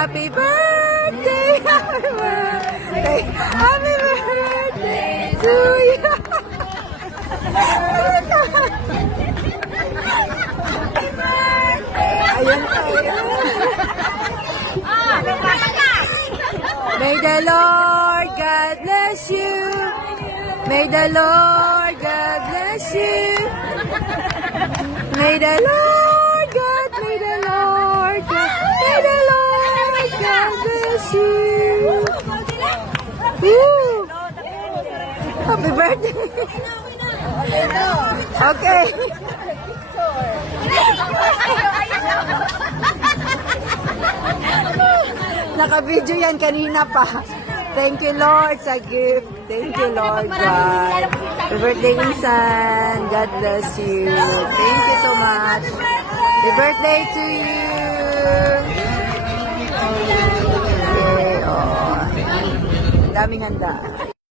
Happy birthday! Happy birthday! Happy birthday to you! Ayun tayo. May the Lord God bless you. May the Lord God bless you. May the Lord God, may the Lord God, may the Lord God bless you. Woo! Happy birthday. Okay. Naka-video yan kanina pa. Thank you, Lord, sa gift. Thank you, Lord God. Happy birthday, Insan. God bless you. Thank you so much. Happy birthday to you. Okay, oh. Daming handa.